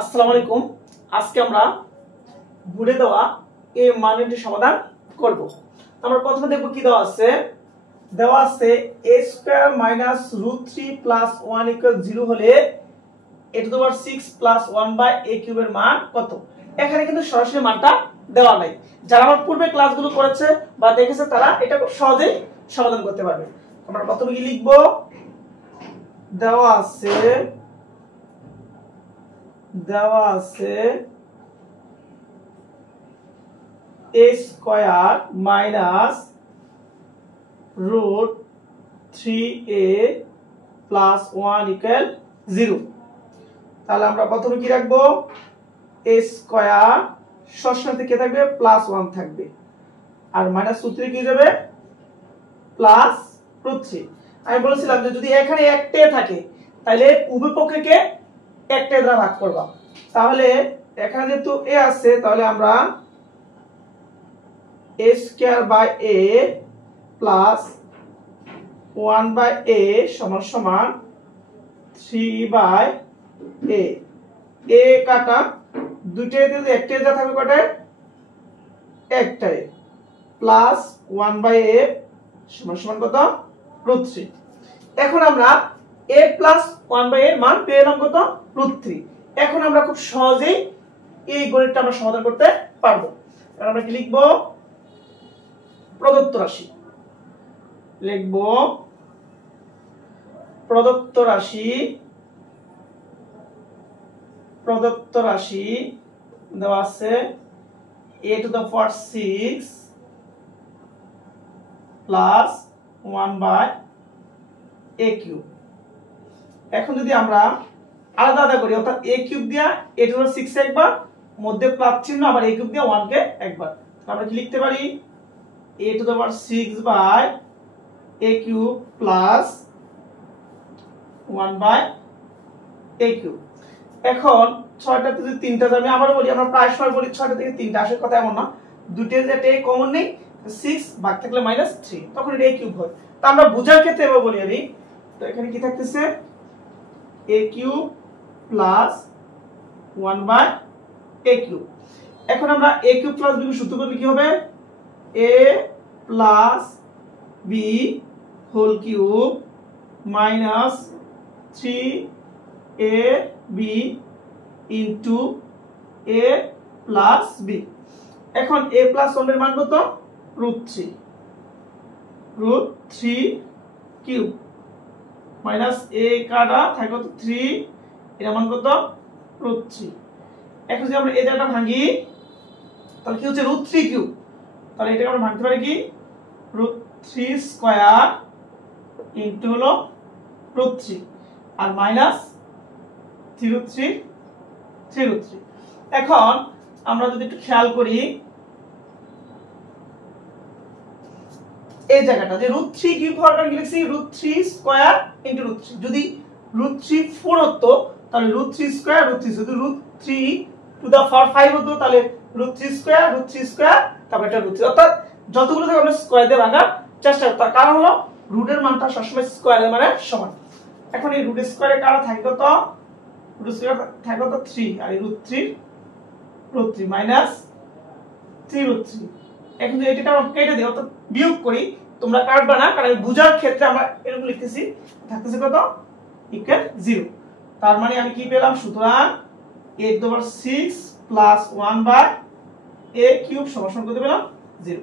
আসসালামু আলাইকুম। আজকে আমরা ঘুরে দেওয়া এই মানটির সমাধান করব। আমরা প্রথমে দেখব কি দেওয়া আছে। দেওয়া আছে a square minus √3 plus 1 equal 0 হলে a to the power 6 plus 1 by a কিউবের মান কত। এখানে কিন্তু সরাসরি মানটা দেওয়া নাই। যারা আমার পূর্বে ক্লাসগুলো করেছে বা দেখেছে তারা এটা খুব সহজেই সমাধান করতে পারবে। আমরা প্রথমে কি লিখব, দেওয়া আছে a square minus √3a plus 1 equal 0। তাহলে আমরা প্রথমে কি রাখবো, a স্কয়ার সবসময় থেকে থাকবে প্লাস 1 থাকবে, আর মাইনাস √3 কি যাবে প্লাস √3। আমি বলেছিলাম যে যদি এখানে একটাই থাকে তাহলে উভয় পক্ষকে একটা দ্বারা ভাগ করবা। তাহলে এখানে যেহেতু a আছে তাহলে আমরা a square by a plus 1 by a সমান সমান 3 বাই a কাটা দুইটাই যদি একটাই যা থাকবে কয়টায় একটাই, প্লাস 1 বাই a সমান সমান কত √3। এখন আমরা a প্লাস 1 বাই a এর মান পেলাম কত √3। এখন আমরা খুব সহজেই এই গণিতটা আমরা সমাধান করতে পারবো। এখন আমরা কি লিখব, প্রদত্ত রাশি লিখব, প্রদত্ত রাশি দেওয়া আছে a to the power 6 plus 1 by a cube. এখন যদি আমরা আলাদা আলাদা করি, অর্থাৎ a কিউব দিয়া a টু দি পাওয়ার 6 একবার, মধ্যে প্লাস চিহ্ন, আবার a কিউব দিয়া 1 কে একবার, আমরা কি লিখতে পারি a to the power 6 by a cube plus 1 by a cube. এখন 6টা থেকে 3টা যাবে, আবার বলি আমরা প্রায় সময় বলি 6টা থেকে 3টা, আসলে কথা এমন না, দুইটা যেটা কমন নেই 6 ভাগ থাকলে -3, তখন এটা a কিউব হয়। তো আমরা বোঝার ক্ষেত্রে এভাবে বলি আমি, তো এখানে কি থাকতেছে a cube plus 1 by a cube. এখন আমরা a কিউব প্লাস b সূত্র করলে কি হবে, a plus b whole cube minus 3ab into a plus b। এখন a প্লাস 1 এর মান কত √3 কিউব মাইনাস a কাটা থাকে কত 3, এর মান কত √3। এখন যদি আমরা এই জায়গাটা ভাঙি তাহলে কি হচ্ছে √3 কিউব, তাহলে এটাকে আমরা ভাঙতে পারি কি √3 স্কয়ার ইনটু হলো √3 আর মাইনাস 3√3। এখন আমরা যদি একটু খেয়াল করি এই জায়গাটা যে √3 কিউব হওয়ার কারণে কি লিখছি √3 স্কয়ার ইনটু √3। যদি √3 4 হতো তাহলে √3 স্কয়ার √3, যদি √3 টু দা পাওয়ার 5 হতো তাহলে √3 স্কয়ার তারপর এটা √3, অর্থাৎ যতগুলো থাকে আমরা স্কয়ার দিয়ে ভাঙার চেষ্টা করব। তার কারণ হলো রুটের মানটা সবসময় স্কয়ারের মানে সমান। এখন এই রুট স্কয়ারে কারা থাকে কত, রুট স্কয়ার থাকে কত 3, আর এই √3 মাইনাস 3√3। এখন যদি এটা আমরা কেটে দিই অর্থাৎ বিয়োগ করি, তোমরা কাটবা না, কারণ বুঝার ক্ষেত্রে আমরা এরকম লিখতেছি, থাকতেছে কত ইকুয়াল 0। তার মানে আমি কি পেলাম, সুতরাং a to the power 6 plus 1 by a cube সমান কত পেলাম 0।